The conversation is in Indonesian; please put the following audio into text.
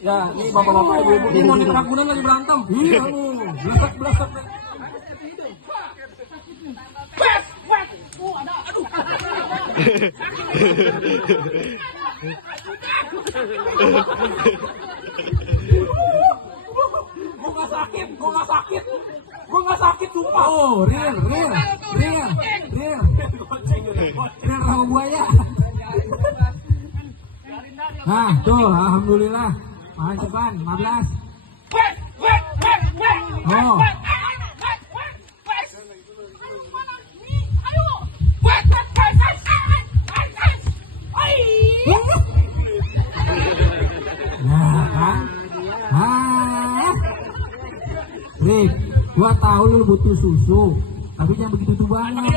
Ya, ini bapak-bapak ibu-ibu ini mau Ragunan lagi berantem. Iya, belasak. Gua nggak sakit, sumpah. Oh, real sama buaya. Nah, tuh, alhamdulillah. Cepat, 15. Oh. Nah, kan? Rick, gua tahu lu butuh susu, tapi jangan begitu banget.